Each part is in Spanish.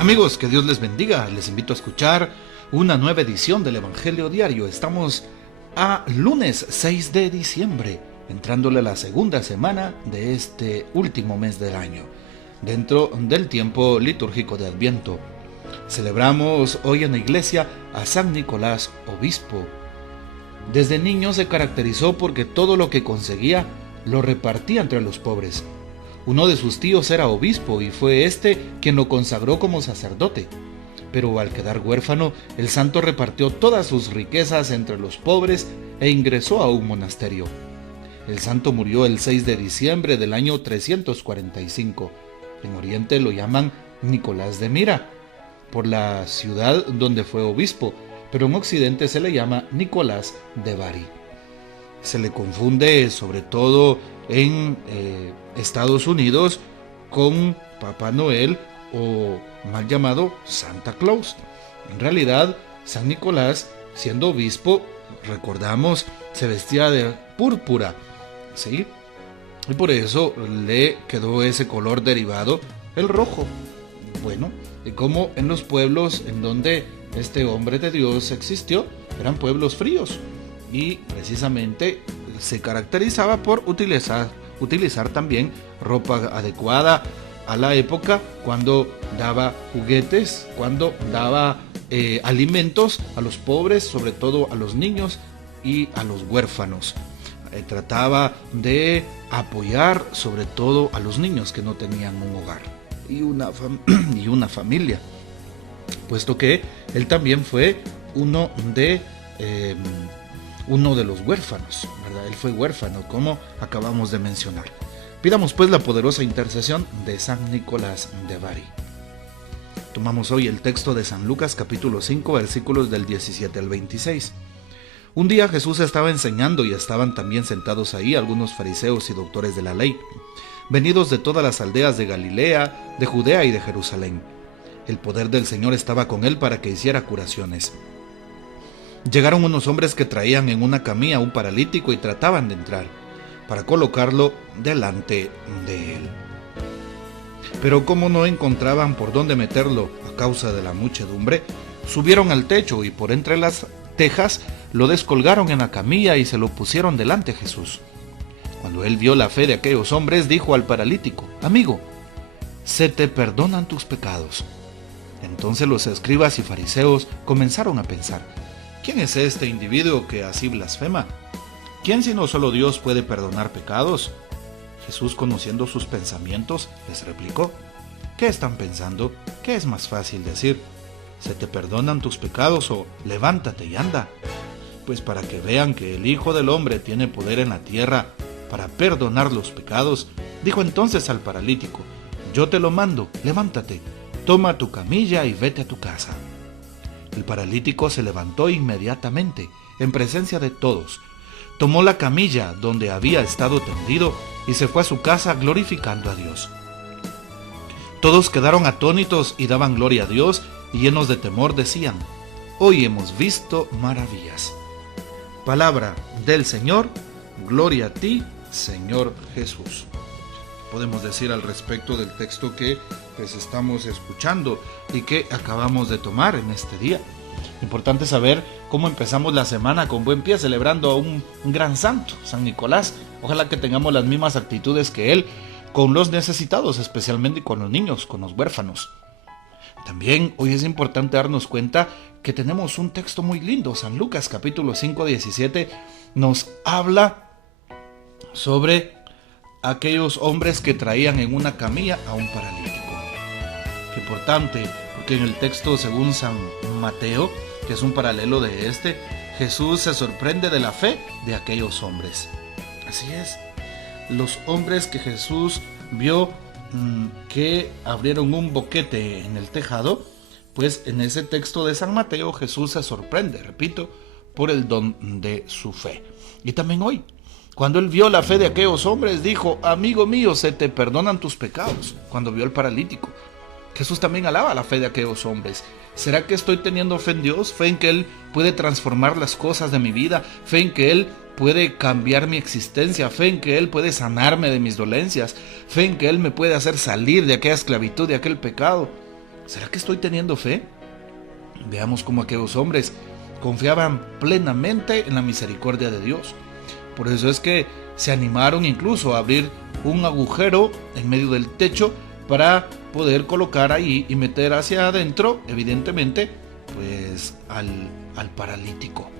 Amigos, que Dios les bendiga. Les invito a escuchar una nueva edición del Evangelio Diario. Estamos a lunes 6 de diciembre, entrándole a la segunda semana de este último mes del año, dentro del tiempo litúrgico de Adviento. Celebramos hoy en la iglesia a San Nicolás, obispo. Desde niño se caracterizó porque todo lo que conseguía lo repartía entre los pobres. Uno de sus tíos era obispo y fue este quien lo consagró como sacerdote. Pero al quedar huérfano, el santo repartió todas sus riquezas entre los pobres e ingresó a un monasterio. El santo murió el 6 de diciembre del año 345. En Oriente lo llaman Nicolás de Mira, por la ciudad donde fue obispo, pero en Occidente se le llama Nicolás de Bari. Se le confunde sobre todo en Estados Unidos con Papá Noel o mal llamado Santa Claus. En realidad, San Nicolás, siendo obispo, recordamos, se vestía de púrpura, ¿sí? Y por eso le quedó ese color derivado, el rojo. Bueno, y como en los pueblos en donde este hombre de Dios existió, eran pueblos fríos, y precisamente se caracterizaba por utilizar también ropa adecuada a la época, cuando daba juguetes, cuando daba alimentos a los pobres, sobre todo a los niños y a los huérfanos. Trataba de apoyar sobre todo a los niños que no tenían un hogar y una familia, puesto que él también fue uno de los huérfanos, ¿verdad? Él fue huérfano, como acabamos de mencionar. Pidamos pues la poderosa intercesión de San Nicolás de Bari. Tomamos hoy el texto de San Lucas capítulo 5, versículos del 17 al 26. Un día Jesús estaba enseñando y estaban también sentados ahí algunos fariseos y doctores de la ley, venidos de todas las aldeas de Galilea, de Judea y de Jerusalén. El poder del Señor estaba con él para que hiciera curaciones. Llegaron unos hombres que traían en una camilla a un paralítico y trataban de entrar para colocarlo delante de él. Pero como no encontraban por dónde meterlo a causa de la muchedumbre, subieron al techo y por entre las tejas lo descolgaron en la camilla y se lo pusieron delante de Jesús. Cuando él vio la fe de aquellos hombres, dijo al paralítico: «Amigo, se te perdonan tus pecados». Entonces los escribas y fariseos comenzaron a pensar: ¿quién es este individuo que así blasfema? ¿Quién sino solo Dios puede perdonar pecados? Jesús, conociendo sus pensamientos, les replicó: ¿qué están pensando? ¿Qué es más fácil decir? ¿Se te perdonan tus pecados o levántate y anda? Pues para que vean que el Hijo del Hombre tiene poder en la tierra para perdonar los pecados, dijo entonces al paralítico: yo te lo mando, levántate, toma tu camilla y vete a tu casa. El paralítico se levantó inmediatamente, en presencia de todos, tomó la camilla donde había estado tendido y se fue a su casa glorificando a Dios. Todos quedaron atónitos y daban gloria a Dios, y llenos de temor decían: hoy hemos visto maravillas. Palabra del Señor, gloria a ti, Señor Jesús. Podemos decir al respecto del texto que pues estamos escuchando y que acabamos de tomar en este día. Importante saber cómo empezamos la semana con buen pie, celebrando a un gran santo, San Nicolás. Ojalá que tengamos las mismas actitudes que él con los necesitados, especialmente con los niños, con los huérfanos. También hoy es importante darnos cuenta que tenemos un texto muy lindo. San Lucas capítulo 5, 17 nos habla sobre aquellos hombres que traían en una camilla a un paralítico. Qué importante, porque en el texto según San Mateo, que es un paralelo de este, Jesús se sorprende de la fe de aquellos hombres. Así es, los hombres que Jesús vio que abrieron un boquete en el tejado, pues en ese texto de San Mateo Jesús se sorprende, repito, por el don de su fe. Y también hoy, cuando él vio la fe de aquellos hombres, dijo: amigo mío, se te perdonan tus pecados. Cuando vio al paralítico, Jesús también alaba la fe de aquellos hombres. ¿Será que estoy teniendo fe en Dios? Fe en que Él puede transformar las cosas de mi vida, fe en que Él puede cambiar mi existencia, fe en que Él puede sanarme de mis dolencias, fe en que Él me puede hacer salir de aquella esclavitud, de aquel pecado. ¿Será que estoy teniendo fe? Veamos cómo aquellos hombres confiaban plenamente en la misericordia de Dios. Por eso es que se animaron incluso a abrir un agujero en medio del techo para poder colocar ahí y meter hacia adentro, evidentemente, pues al paralítico.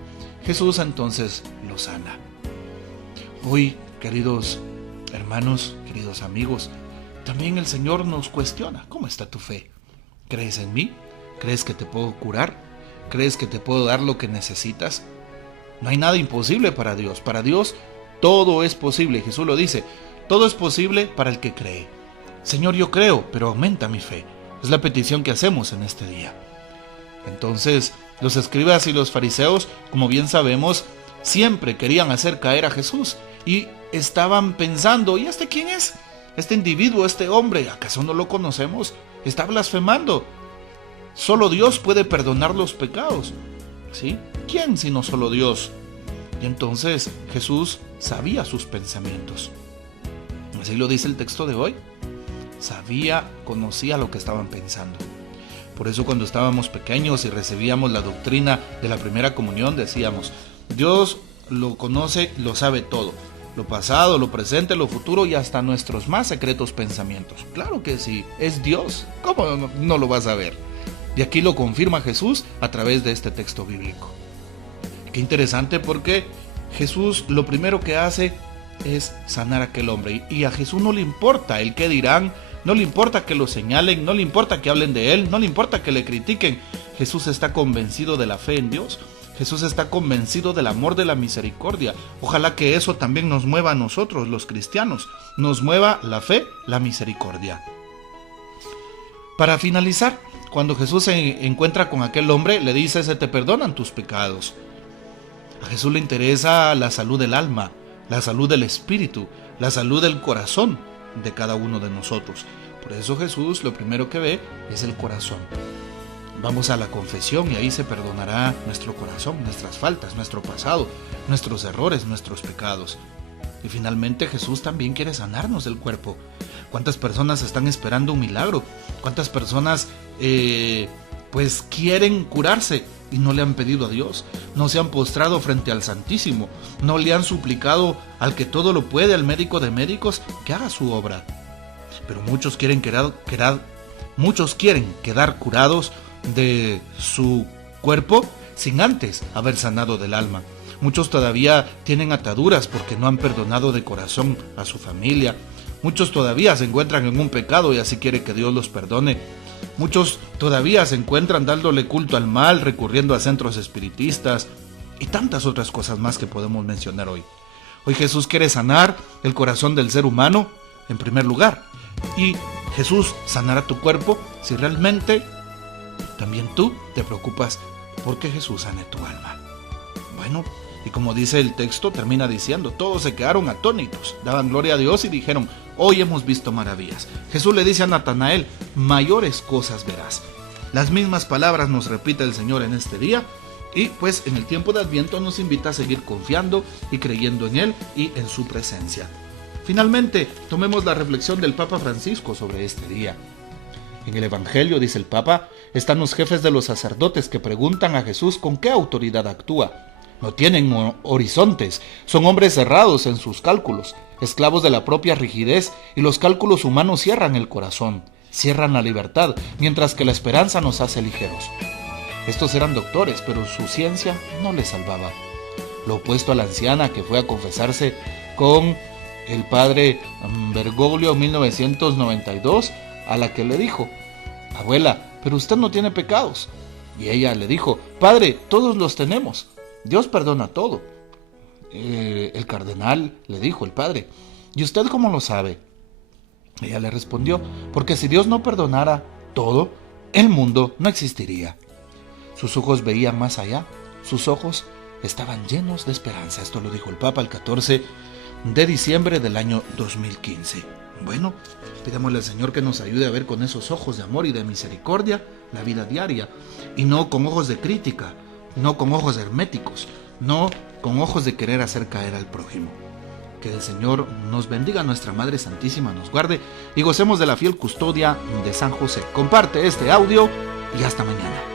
Jesús entonces lo sana. Hoy, queridos hermanos, queridos amigos, también el Señor nos cuestiona: ¿cómo está tu fe? ¿Crees en mí? ¿Crees que te puedo curar? ¿Crees que te puedo dar lo que necesitas? No hay nada imposible para Dios. Para Dios todo es posible. Jesús lo dice: todo es posible para el que cree. Señor, yo creo, pero aumenta mi fe. Es la petición que hacemos en este día. Entonces, los escribas y los fariseos, como bien sabemos, siempre querían hacer caer a Jesús y estaban pensando: ¿y este quién es? Este individuo, este hombre, ¿acaso no lo conocemos? Está blasfemando. Solo Dios puede perdonar los pecados. ¿Sí? ¿Quién sino solo Dios? Y entonces Jesús sabía sus pensamientos. Así lo dice el texto de hoy. Conocía lo que estaban pensando. Por eso cuando estábamos pequeños y recibíamos la doctrina de la primera comunión, decíamos: Dios lo conoce, lo sabe todo. Lo pasado, lo presente, lo futuro y hasta nuestros más secretos pensamientos. Claro que sí, es Dios. ¿Cómo no lo vas a ver? Y aquí lo confirma Jesús a través de este texto bíblico. Qué interesante, porque Jesús lo primero que hace es sanar a aquel hombre. Y a Jesús no le importa el qué dirán, no le importa que lo señalen, no le importa que hablen de él, no le importa que le critiquen. Jesús está convencido de la fe en Dios. Jesús está convencido del amor, de la misericordia. Ojalá que eso también nos mueva a nosotros, los cristianos. Nos mueva la fe, la misericordia. Para finalizar, cuando Jesús se encuentra con aquel hombre, le dice: se te perdonan tus pecados. A Jesús le interesa la salud del alma, la salud del espíritu, la salud del corazón de cada uno de nosotros. Por eso Jesús lo primero que ve es el corazón. Vamos a la confesión y ahí se perdonará nuestro corazón, nuestras faltas, nuestro pasado, nuestros errores, nuestros pecados. Y finalmente Jesús también quiere sanarnos del cuerpo. ¿Cuántas personas están esperando un milagro? ¿Cuántas personas pues quieren curarse y no le han pedido a Dios? No se han postrado frente al Santísimo, no le han suplicado al que todo lo puede, al médico de médicos, que haga su obra. Pero muchos quieren quedar curados de su cuerpo sin antes haber sanado del alma. Muchos todavía tienen ataduras porque no han perdonado de corazón a su familia. Muchos todavía se encuentran en un pecado y así quiere que Dios los perdone. Muchos todavía se encuentran dándole culto al mal, recurriendo a centros espiritistas y tantas otras cosas más que podemos mencionar hoy. Hoy Jesús quiere sanar el corazón del ser humano en primer lugar. Y Jesús sanará tu cuerpo si realmente también tú te preocupas porque Jesús sane tu alma. Bueno, y como dice el texto, termina diciendo: todos se quedaron atónitos, daban gloria a Dios y dijeron: hoy hemos visto maravillas. Jesús le dice a Natanael: mayores cosas verás. Las mismas palabras nos repite el Señor en este día, y pues en el tiempo de Adviento nos invita a seguir confiando y creyendo en Él y en su presencia. Finalmente, tomemos la reflexión del Papa Francisco sobre este día. En el Evangelio, dice el Papa, están los jefes de los sacerdotes que preguntan a Jesús con qué autoridad actúa. No tienen horizontes, son hombres cerrados en sus cálculos, esclavos de la propia rigidez, y los cálculos humanos cierran el corazón, cierran la libertad, mientras que la esperanza nos hace ligeros. Estos eran doctores, pero su ciencia no les salvaba. Lo opuesto a la anciana que fue a confesarse con el padre Bergoglio en 1992, a la que le dijo: abuela, pero usted no tiene pecados. Y ella le dijo: padre, todos los tenemos. Dios perdona todo. El cardenal le dijo, el padre: ¿y usted cómo lo sabe? Ella le respondió: porque si Dios no perdonara todo, el mundo no existiría. Sus ojos veían más allá, sus ojos estaban llenos de esperanza. Esto lo dijo el Papa el 14 de diciembre del año 2015. Bueno, pidámosle al Señor que nos ayude a ver con esos ojos de amor y de misericordia la vida diaria, y no con ojos de crítica, no con ojos herméticos, no con ojos de querer hacer caer al prójimo. Que el Señor nos bendiga, nuestra Madre Santísima nos guarde y gocemos de la fiel custodia de San José. Comparte este audio y hasta mañana.